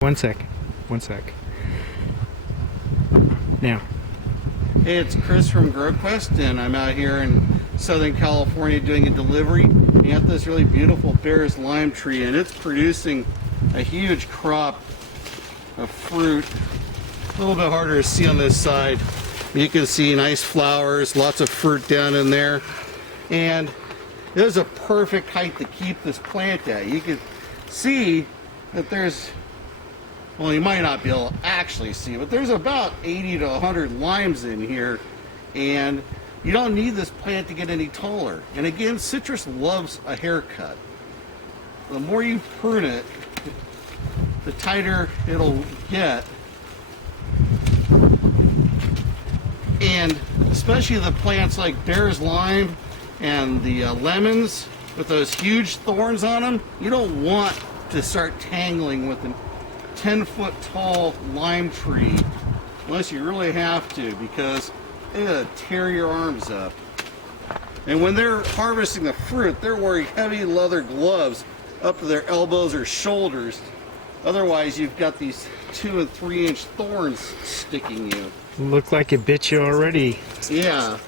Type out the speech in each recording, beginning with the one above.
One sec. Now. Hey, it's Chris from GrowQuest, and I'm out here in Southern California doing a delivery. You got this really beautiful Bear's lime tree, and it's producing a huge crop of fruit. A little bit harder to see on this side. You can see nice flowers, lots of fruit down in there, and it was a perfect height to keep this plant at. You can see that there's, well, you might not be able to actually see, but there's about 80 to 100 limes in here, and you don't need this plant to get any taller. And again, citrus loves a haircut. The more you prune it, the tighter it'll get. And especially the plants like Bear's lime and the lemons with those huge thorns on them, you don't want to start tangling with a 10-foot tall lime tree unless you really have to, because it'll tear your arms up. And when they're harvesting the fruit, they're wearing heavy leather gloves up to their elbows or shoulders. Otherwise, you've got these 2 and 3 inch thorns sticking you. Look like it bit you already. Yeah.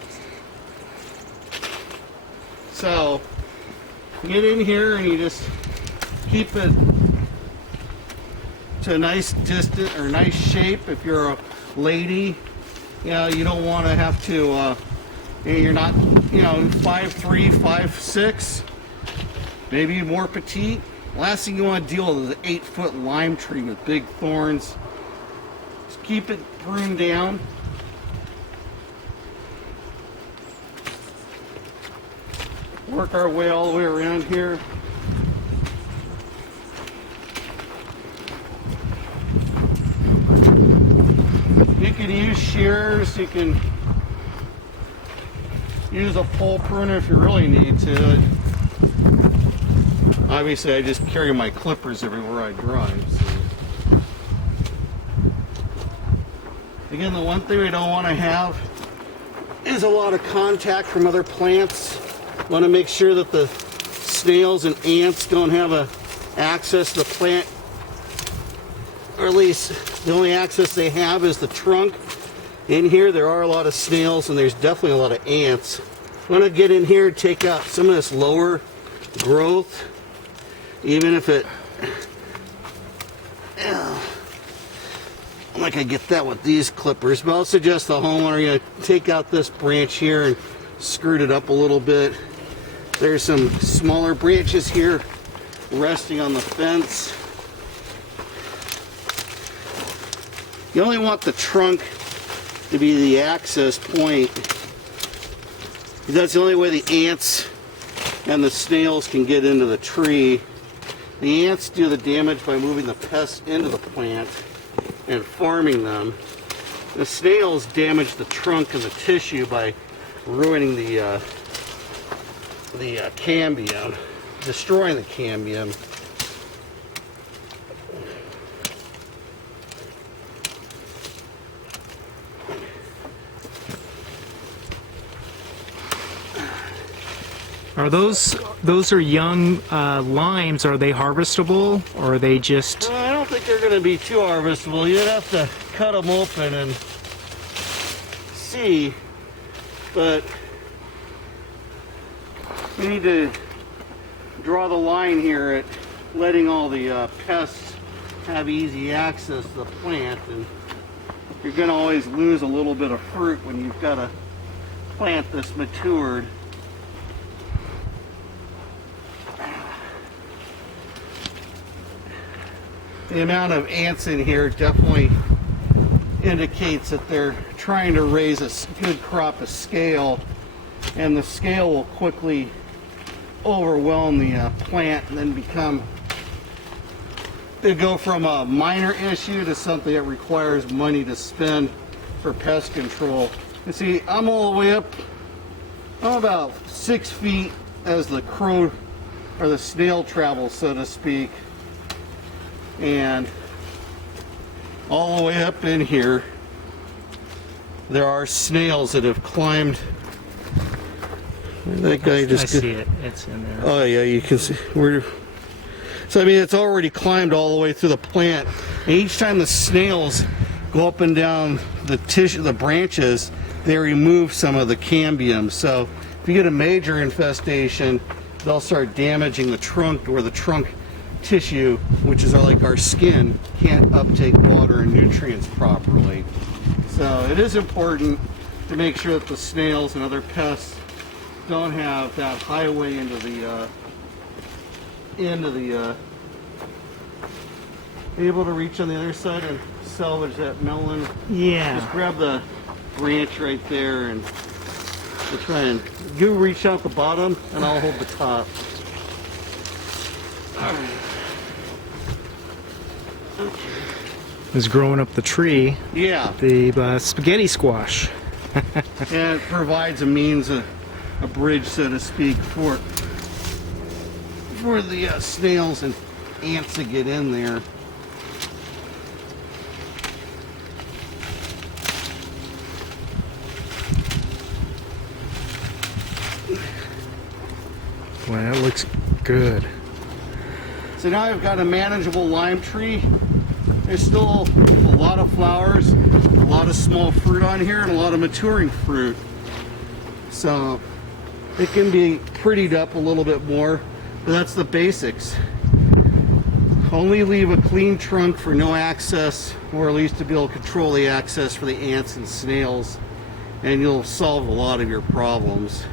So, you get in here and you just keep it to a nice distance or nice shape. If you're a lady, you know, you don't want to have to, you're not, 5'3", 5'6", maybe more petite. Last thing you want to deal with is an 8-foot lime tree with big thorns. Just keep it pruned down. Work our way all the way around here. You can use shears, you can use a pole pruner if you really need to. Obviously, I just carry my clippers everywhere I drive. So. Again, the one thing we don't want to have is a lot of contact from other plants. Want to make sure that the snails and ants don't have access to the plant, or at least the only access they have is the trunk. In here there are a lot of snails and there's definitely a lot of ants. I'm going to get in here and take out some of this lower growth, even if it, I'm not going to get that with these clippers, but I'll suggest the homeowner take out this branch here and skirt it up a little bit. There's some smaller branches here resting on the fence. You only want the trunk to be the access point. That's the only way the ants and the snails can get into the tree. The ants do the damage by moving the pests into the plant and farming them. The snails damage the trunk and the tissue by ruining the cambium, destroying the cambium. Are those are young limes? Are they harvestable, or are they just? I don't think they're going to be too harvestable. You'd have to cut them open and see, but we need to draw the line here at letting all the pests have easy access to the plant, and you're going to always lose a little bit of fruit when you've got a plant that's matured. The amount of ants in here definitely indicates that they're trying to raise a good crop of scale, and the scale will quickly overwhelm the plant and then go from a minor issue to something that requires money to spend for pest control. You see, I'm all the way up, I'm about 6 feet as the crow or the snail travels, so to speak. And all the way up in here, there are snails that have climbed. That guy just. I see it. It's in there. Oh yeah, you can see. So I mean, it's already climbed all the way through the plant. And each time the snails go up and down the tissue, the branches, they remove some of the cambium. So if you get a major infestation, they'll start damaging the trunk, where the trunk tissue, which is like our skin, can't uptake water and nutrients properly. So it is important to make sure that the snails and other pests don't have that highway into the be able to reach on the other side and salvage that melon. Yeah. Just grab the branch right there and we'll try and you reach out the bottom and I'll hold the top. Is growing up the tree. Yeah. The spaghetti squash. And it provides a means, a bridge, so to speak, for the snails and ants to get in there. Well, that looks good. So now I've got a manageable lime tree. There's still a lot of flowers, a lot of small fruit on here, and a lot of maturing fruit. So it can be prettied up a little bit more, but that's the basics. Only leave a clean trunk for no access, or at least to be able to control the access for the ants and snails, and you'll solve a lot of your problems.